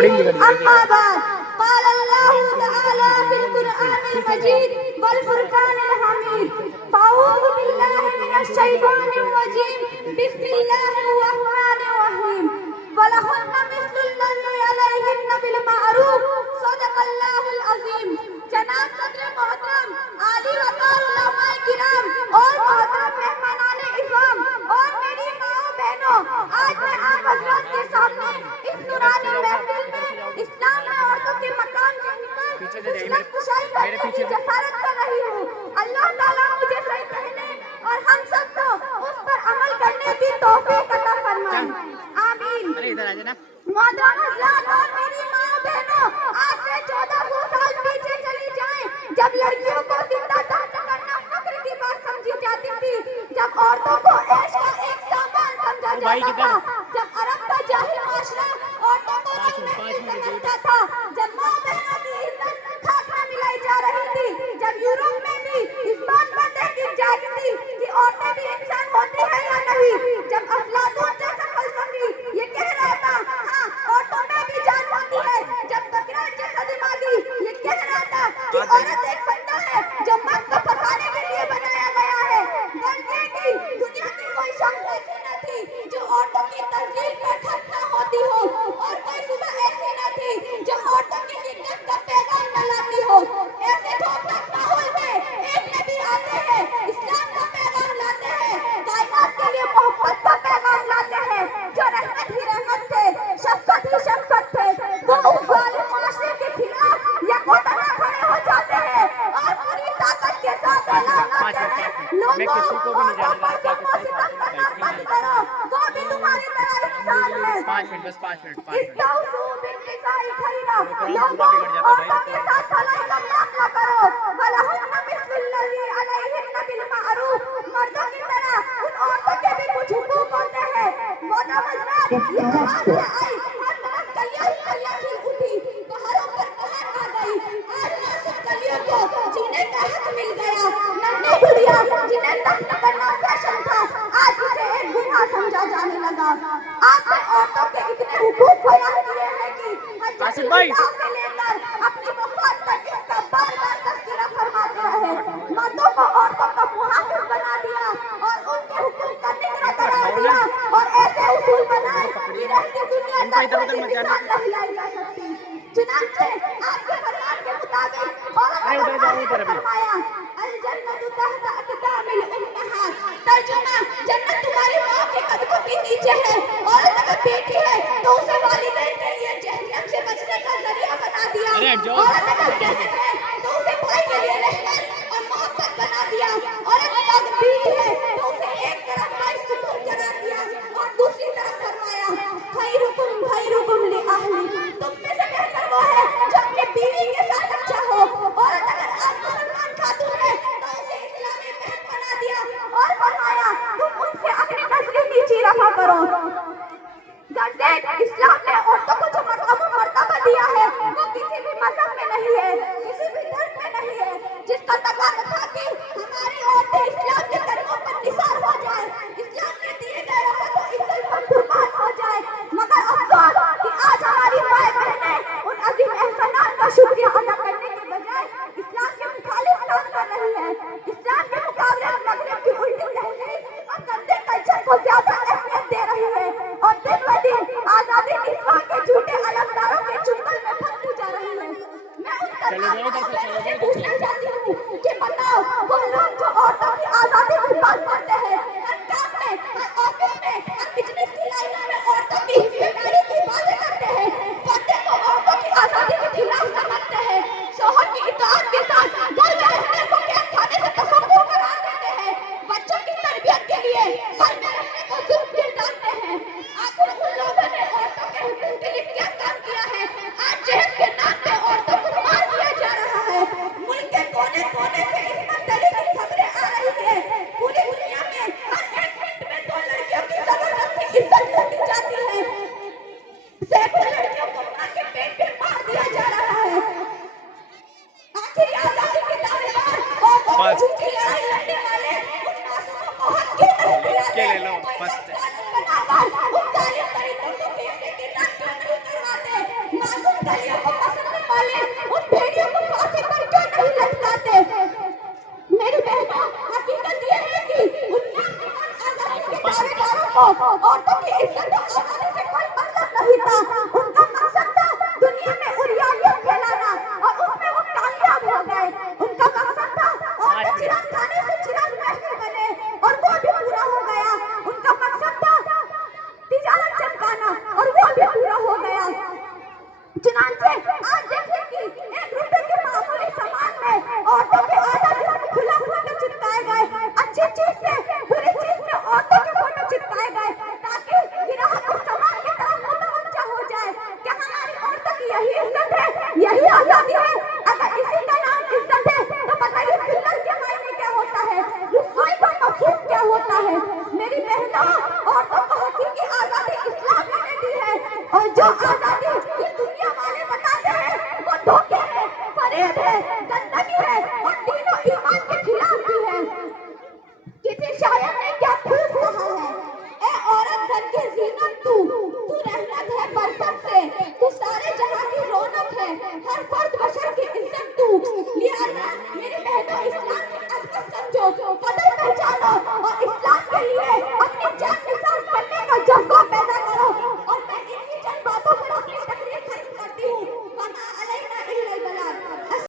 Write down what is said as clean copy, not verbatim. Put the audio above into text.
Recording बिगड़ गई अम्मा बाद क़ाल अल्लाहु तआला फिल कुरआनिल मजीद वल फुरकानिल हमीद फ़अऊज़ु बिल्लाहि मिनश शैतानिर रजीम बिस्मिल्लाहिर रहमानिर रहीम वलहुन्ना मिस्लुल्लज़ी अलैहिन्ना बिल मारूफ सदक़ल्लाहुल अज़ीम। जनाब सदर मोहतरम, आली वक़ार उलमाए किराम और मोहतरम मेहमानाने इज़ाम और मेरी माओ बहनों, आज मैं आप हज़रात के सामने इस नूरानी महफिल में इस्लाम में औरतों के मकाम जानकर इस्लाम कुशाई करने की जसारत कर रही हूँ। अल्लाह ताला मुझे सही कहने और हम सबको उस पर अमल करने की तौफीक अता फरमाए, आमीन। मोहतरम हज़रात और मेरी माँ बहनों, आज से 1400 साल पीछे चली जाएं, जब लड़कियों को जिंदा दफन करना फख्र की बात समझी जाती थी, जब औरतों को ऐश का एक सामान समझा जाता था, जब अरब का जाहिल माशरा औरतों को रंग महफिल समझता था, जब माँ बहनों की इज्जत खाक में मिलाई जा रही थी, जब यूरोप में भी इस बात पर तहकीक जारी थी कि औरतें भी इंसान होती है या नहीं, जब अफलातून जैसा फलसफी ये कह रहा था हाँ औरतों में भी जान होती है, जब बकरात जैसा दिमागी ये कह रहा था कि औरत एक फंदा है जो मर्द को फंसाने के लिए बनाया गया है, गर्ज ये कि दुनिया की कोई शख्स ऐसी न थी जो औरतों की तस्दीक पर ठप न होती हो और कोई सुबह ऐसी न थी जो औरतों की दिक्कत का पैगाम न लाती हो। ऐसे खौफनाक माहौल में एक नबी आते हैं, इस्लाम का पैगाम लाते हैं, कायनात के लिए मोहब्बत का पैगाम लाते हैं, जो रहमत ही रहमत थे, शफ़क़त ही शफ़क़त थे। वो उस ज़ालिम माशरे के खिलाफ यकौतना खड़े हो जाते हैं और पूरी ताकत के साथ ऐलान करते हैं, लोगों औरतों पर जुल्म और सितम करना बंद करो, वो भी तुम्हारी तरह इंसान है। इस्तौसू बिन्निसाई खैरा, लोगों औरतों के साथ भलाई का मुआमला करो, वलहुन्ना मिस्लुल्लज़ी अलैहिन्ना बिल मारूफ, मर्दों की तरह उन औरतों के भी कुछ हुकूक होते हैं। मोहतरम हज़रात, ये आवाज़ में आई, हर तरफ कलियां ही कलियां खिल उठी, पहाड़ों पर बहार आ गई, आज मासूम कलियों को जीने का हक मिल गया। नन्ही गुड़िया जिन्हें दफन करना फैशन था, आज इसे एक गुनाह समझा जाने लगा। आपने औरतों के इतने हुकूक बयान किए हैं कि हज़रत ईसा से लेकर अपनी वफ़ात तक इसका बार-बार तज़किरा फरमाते रहे। मर्दों को औरतों का मुहाफ़िज़ बना दिया और उनके हुकूक का निगरान करार दिया और ऐसे उसूल बनाए कि रहती दुनिया तक कोई मिसाल नहीं लाई जा सकती। चुनांचे आपके फरमान के मुताबिक औरत ने फरमाया अल जन्नतु तहता अक़दामिल उम्महात, तर्जुमा जन्नत तुम्हारी माँ के कदमों के नीचे है। औरत अगर बेटी है तो उसे वालिदैन के लिए जहन्नम से बचने का जरिया बना दिया, औरत अगर बहन है तो उसे भाई के लिए रहमत और मोहब्बत बना दिया, औरत अगर बीवी है तो उसे एक तरफ माई सुकून करार दिया और दूसरी तरफ फरमाया खैरुकुम खैरुकुम लि अहली, तुम में से बेहतर वो है जो अपनी बीवी के साथ अच्छा हो। औरत अगर आप मुसलमान खातून है तो उसे इस्लामी बहन बना दिया और फरमाया तुम उनसे अपनी नजरें नीची रखा करो। इस्लाम ने औरतों को जो मकाम और मर्तबा दिया है वो किसी भी मजहब में नहीं है, किसी भी धर्म में नहीं है, जिसका तकाज़ा था कि हमारी औरतें इस्लाम के कदमों पर निसार हो जाए, इस्लाम के दिए गए रास्तों इज्जत पर कुर्बान हो जाए। मगर अफसोस कि आज हमारी माएँ बहनें उन अजीम एहसानात का शुक्रिया अदा करने के बजाय इस्लाम के मुखालिफ काम कर रही है। इस्लाम के मुकाबले मगरिब की उल्टी तहजीब और गंदे कल्चर को ज्यादा अहमियत दे रही है और दिन ब दिन आजादी निस्वां के झूठे अलमदारों के चुंगल में फंसती जा रही है। मैं उन तमाम बहनों से पूछना चाहती हूँ कि बताओ वो लोग जो औरतों की आजादी की बात करते हैं, हर काम में, हर ऑफिस में, हर बिजनेस की लाइनों में औरतों की हिस्सेदारी की बातें करते हैं, पर्दे को औरतों की आजादी के खिलाफ समझते हैं, शौहर की इताअत के साथ घर में रहने को कैद खाने से तसव्वुर करार देते हैं, बच्चों की तरबियत के लिए घर में रहने को जुर्म गिरदारते हैं। आखिर उन लोगों ने औरतों के हुकूक के लिए क्या काम किया है? आज जहेज के नाम पे औरतों को मार दिया जा रहा है। गलियों को पसंदने वाले उन भेड़ियों को फांसी पर क्यों नहीं लटकाते? मेरी बहनों, हकीकत ये है कि उनके आजादी के दावेदारों को औरतों की इज्जत और आजादी से कोई मतलब नहीं था। उनका मकसद था दुनिया में उरियानियत फैलाना और उसमें वो कामयाब हो गए। उनका मकसद था औरतें चिराग खाने से चिराग महल बने और वो भी पूरा हो गया। उनका मकसद था तिजारत चमकाना और वो भी पूरा हो गया। चुनांचे आज देखें कि एक रुपए के मामूली सामान में औरतों के आजादी के खिलाफ फोटो चिपकाए गए। अच्छी चीज से बुरी चीज में औरतों के फोटो चिपकाए गए ताकि गिराहक को समाज की तरफ मुतवज्जह हो जाए। क्या हमारी औरतों की यही इज्जत है, यही आजादी है? अगर इसी का नाम इज्जत है तो बताइए जिल्लत के मायने क्या होता है, रुस्वाई का मफहूम क्या होता है? मेरी बहनों, औरतों को हकीकी आजादी इस्लाम ने दी है और जो आजादी ये दुनिया वाले बताते हैं वो धोखे है, फरेब है, गंदगी है और दीन और ईमान के खिलाफ भी है। किसी शायर ने क्या खूब कहा है, ए औरत घर की जीनत तू रहमत है बरकत से, तू सारे जहां की रौनक है, हर